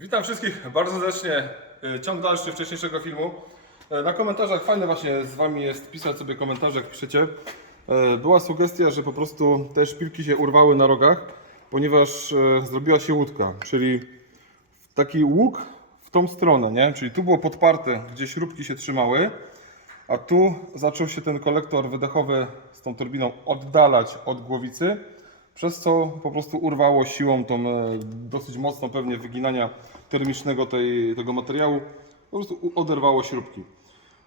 Witam wszystkich bardzo serdecznie. E, Ciąg dalszy wcześniejszego filmu. E, Na komentarzach fajne właśnie z Wami jest pisać sobie komentarze, jak piszecie. E, Była sugestia, że po prostu te szpilki się urwały na rogach, ponieważ e, zrobiła się łódka, czyli taki łuk w tą stronę, nie? Czyli tu było podparte, gdzie śrubki się trzymały, a tu zaczął się ten kolektor wydechowy z tą turbiną oddalać od głowicy, przez co po prostu urwało siłą tą e, dosyć mocno pewnie wyginania termicznego tej, tego materiału, po prostu oderwało śrubki.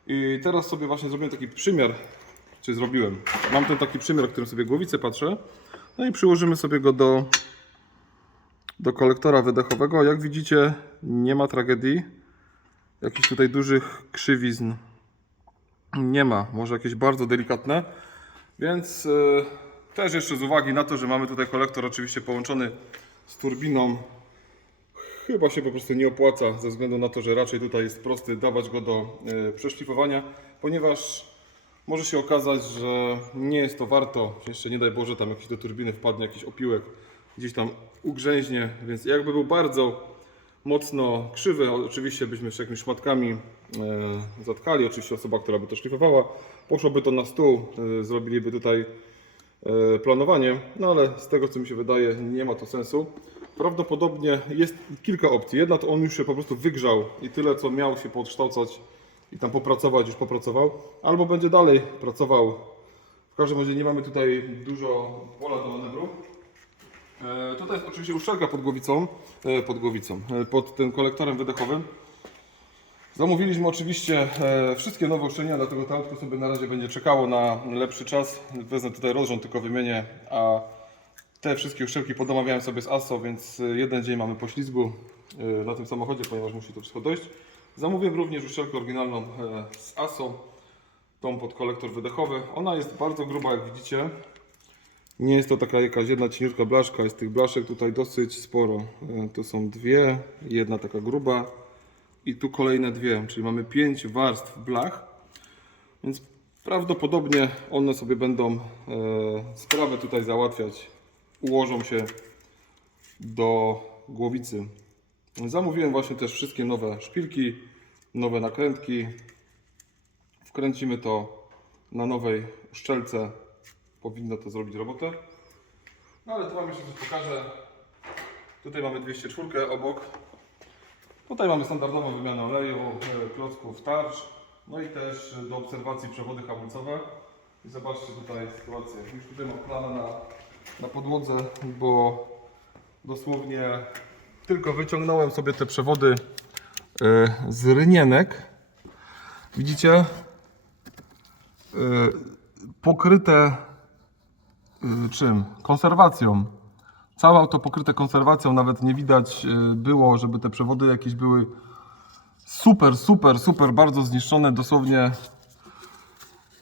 I teraz sobie właśnie zrobiłem taki przymiar, czy zrobiłem. Mam ten taki przymiar, którym sobie głowicę patrzę. No i przyłożymy sobie go do, do kolektora wydechowego. Jak widzicie, nie ma tragedii. Jakichś tutaj dużych krzywizn nie ma. Może jakieś bardzo delikatne. Więc e, też jeszcze z uwagi na to, że mamy tutaj kolektor oczywiście połączony z turbiną, chyba się po prostu nie opłaca ze względu na to, że raczej tutaj jest prosty dawać go do e, przeszlifowania, ponieważ może się okazać, że nie jest to warto, jeszcze nie daj Boże tam jakiś do turbiny wpadnie jakiś opiłek, gdzieś tam ugrzęźnie, więc jakby był bardzo mocno krzywy, oczywiście byśmy jeszcze jakimiś szmatkami e, zatkali, oczywiście osoba, która by to szlifowała, poszłoby to na stół, e, zrobiliby tutaj planowanie, no ale z tego co mi się wydaje nie ma to sensu. Prawdopodobnie jest kilka opcji. Jedna to on już się po prostu wygrzał i tyle co miał się podkształcać i tam popracować już popracował, albo będzie dalej pracował. W każdym razie nie mamy tutaj dużo pola do manewru. E, Tutaj jest oczywiście uszczelka pod głowicą, e, pod głowicą, e, pod tym kolektorem wydechowym. Zamówiliśmy oczywiście e, wszystkie nowe uszczelnienia, dlatego to autko sobie na razie będzie czekało na lepszy czas. Wezmę tutaj rozrząd, tylko wymienię, a te wszystkie uszczelki podomawiałem sobie z ASO, więc e, jeden dzień mamy poślizgu e, na tym samochodzie, ponieważ musi to wszystko dojść. Zamówiłem również uszczelkę oryginalną z ASO, tą pod kolektor wydechowy. Ona jest bardzo gruba, jak widzicie. Nie jest to taka jakaś jedna cieniutka blaszka, jest tych blaszek tutaj dosyć sporo. To są dwie, jedna taka gruba i tu kolejne dwie, czyli mamy pięć warstw blach. Więc prawdopodobnie one sobie będą e, sprawę tutaj załatwiać. Ułożą się do głowicy. Zamówiłem właśnie też wszystkie nowe szpilki, nowe nakrętki. Wkręcimy to na nowej uszczelce powinno to zrobić robotę. No ale tu Wam jeszcze coś pokażę. Tutaj mamy 204 obok. Tutaj mamy standardową wymianę oleju, e, klocków tarcz. No i też do obserwacji przewody hamulcowe. I zobaczcie tutaj sytuację. Już tutaj mam planę na, na podłodze, bo dosłownie tylko wyciągnąłem sobie te przewody e, z rynienek. Widzicie? E, pokryte czym? Konserwacją. Całe auto pokryte konserwacją, nawet nie widać y, było, żeby te przewody jakieś były super, super, super, bardzo zniszczone, dosłownie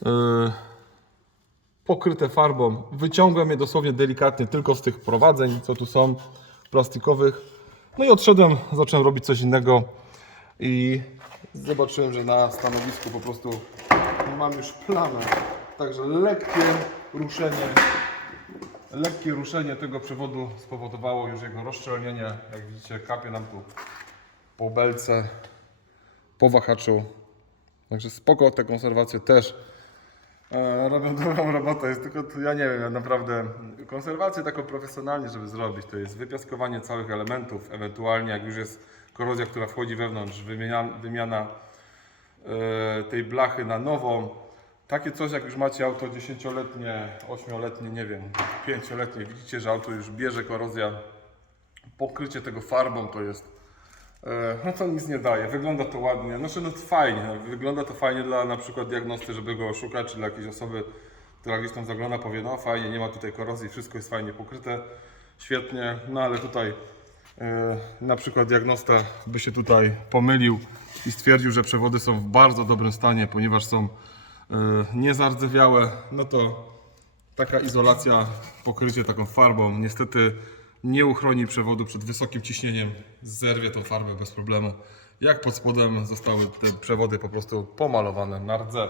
y, pokryte farbą. Wyciągłem je dosłownie delikatnie tylko z tych prowadzeń, co tu są, plastikowych. No i odszedłem, zacząłem robić coś innego i zobaczyłem, że na stanowisku po prostu mam już plamę. Także lekkie ruszenie, lekkie ruszenie tego przewodu spowodowało już jego rozszczelnienie. Jak widzicie, kapie nam tu po belce, po wahaczu. Także spoko, te konserwacje też e, robią dobrą robotę. Jest tylko, ja nie wiem, naprawdę konserwację taką profesjonalnie, żeby zrobić, to jest wypiaskowanie całych elementów, ewentualnie jak już jest korozja, która wchodzi wewnątrz, wymiana, wymiana e, tej blachy na nową. Takie coś, jak już macie auto 10-letnie, 8-letnie, nie wiem, 5-letnie, widzicie, że auto już bierze korozja, pokrycie tego farbą to jest, e, no to nic nie daje, wygląda to ładnie, znaczy no to fajnie, wygląda to fajnie dla na przykład diagnosty, żeby go szukać, czy dla jakiejś osoby, która gdzieś tam zagląda, powie, no fajnie, nie ma tutaj korozji, wszystko jest fajnie pokryte, świetnie, no ale tutaj e, na przykład diagnosta by się tutaj pomylił i stwierdził, że przewody są w bardzo dobrym stanie, ponieważ są niezardzewiałe, no to taka izolacja, pokrycie taką farbą niestety nie uchroni przewodu przed wysokim ciśnieniem, zerwie tą farbę bez problemu. Jak pod spodem zostały te przewody po prostu pomalowane na rdze.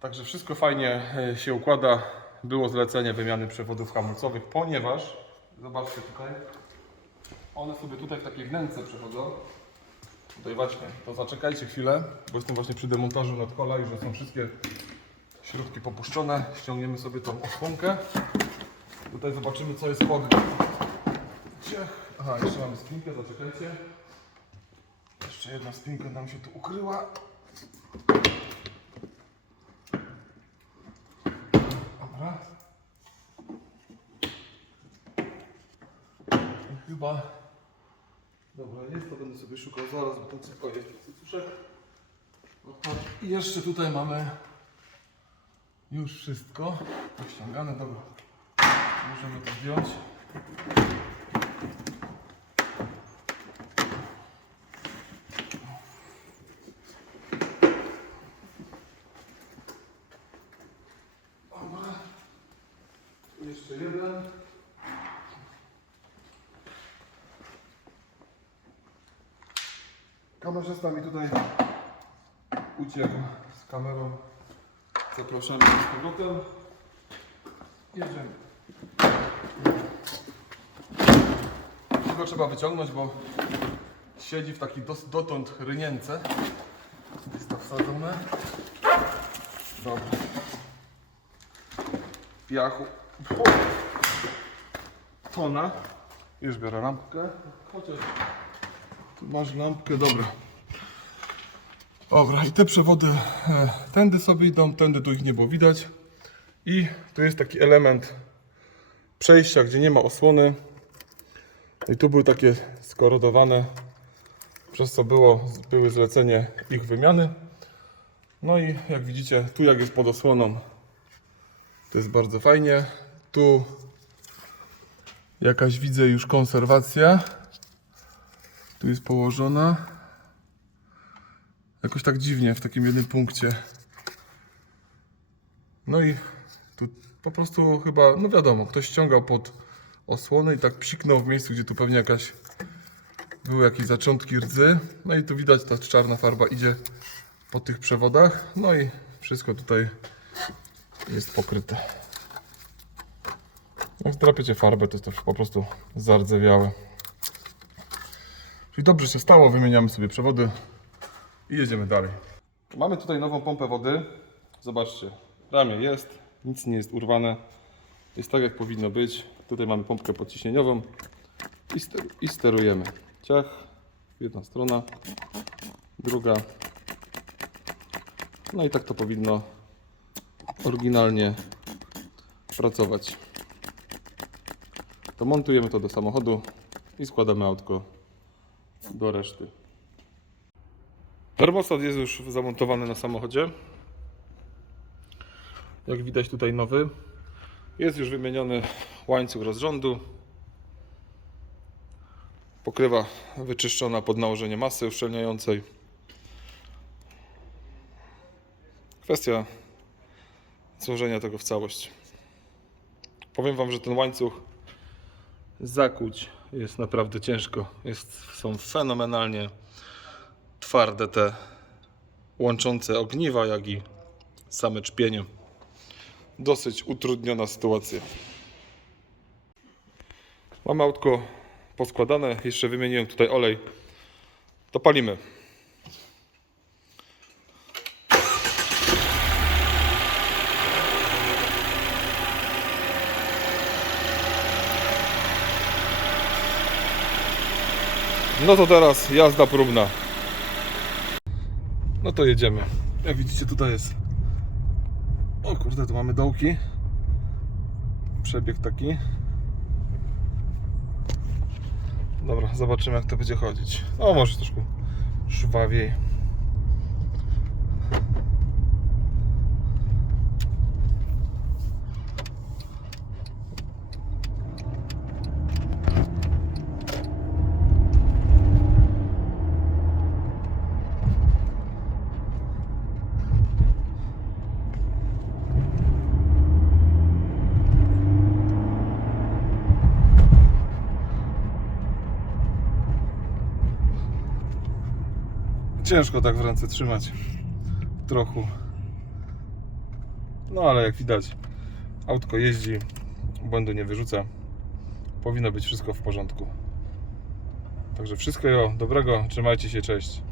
Także wszystko fajnie e, się układa. Było zlecenie wymiany przewodów hamulcowych, ponieważ zobaczcie tutaj, one sobie tutaj w takie wnęce przechodzą. Tutaj właśnie, to zaczekajcie chwilę, bo jestem właśnie przy demontażu nadkola i że są wszystkie śrubki popuszczone. Ściągniemy sobie tą osłonkę. Tutaj zobaczymy co jest pod. Ciech. Aha, jeszcze mamy spinkę, zaczekajcie. Jeszcze jedna spinka nam się tu ukryła. Dobra. Chyba... Jest to będę sobie szukał zaraz, bo ten cyk... O, jest cycuszek. Odpadł. I jeszcze tutaj mamy już wszystko pościągane. Dobra. Możemy to zdjąć. Dobra. Jeszcze jeden. Kamerzysta mi tutaj uciekł z kamerą. Zapraszamy z powrotem. Jedziemy. Tylko trzeba wyciągnąć, bo siedzi w takiej dotąd rynience. Jest to wsadzone. Dobra. Piachu. Tona. Już biorę lampkę. Chociaż masz lampkę, dobra. Dobra, i te przewody e, tędy sobie idą, tędy tu ich nie było widać. I tu jest taki element przejścia, gdzie nie ma osłony. I tu były takie skorodowane, przez co było, były zlecenie ich wymiany. No i jak widzicie, tu jak jest pod osłoną, to jest bardzo fajnie. Tu jakaś widzę już konserwacja. Tu jest położona. Jakoś tak dziwnie w takim jednym punkcie. No i tu po prostu chyba, no wiadomo, ktoś ściągał pod osłonę i tak psiknął w miejscu, gdzie tu pewnie jakaś były jakieś zaczątki rdzy. No i tu widać ta czarna farba idzie po tych przewodach. No i wszystko tutaj jest pokryte. Jak zdrapiecie farbę, to jest to po prostu zardzewiałe. Czyli dobrze się stało, wymieniamy sobie przewody i jedziemy dalej. Mamy tutaj nową pompę wody. Zobaczcie, ramię jest, nic nie jest urwane. Jest tak jak powinno być. Tutaj mamy pompkę podciśnieniową i, ster i sterujemy. Ciach, jedna strona, druga. No i tak to powinno oryginalnie pracować. To montujemy to do samochodu i składamy autko do reszty. Termostat jest już zamontowany na samochodzie. Jak widać tutaj nowy. Jest już wymieniony łańcuch rozrządu. Pokrywa wyczyszczona pod nałożenie masy uszczelniającej. Kwestia złożenia tego w całość. Powiem Wam, że ten łańcuch zakuć jest naprawdę ciężko. Jest, są fenomenalnie twarde te łączące ogniwa, jak i same czpienie. Dosyć utrudniona sytuacja. Mam autko poskładane, jeszcze wymieniłem tutaj olej. To palimy. No to teraz jazda próbna. No to jedziemy. Jak widzicie tutaj jest. O kurde, tu mamy dołki. Przebieg taki. Dobra, zobaczymy jak to będzie chodzić. O, może troszkę żwawiej. Ciężko tak w ręce trzymać. Trochu. No ale jak widać, autko jeździ, błędu nie wyrzuca. Powinno być wszystko w porządku. Także wszystkiego dobrego, trzymajcie się, cześć.